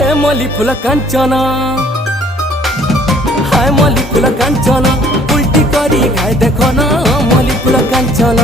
हे मल्ली फूल कांचन हाय मल्ली फूल कांचन उल्टी करी खाए देखो ना मल्ली फूल कांचन।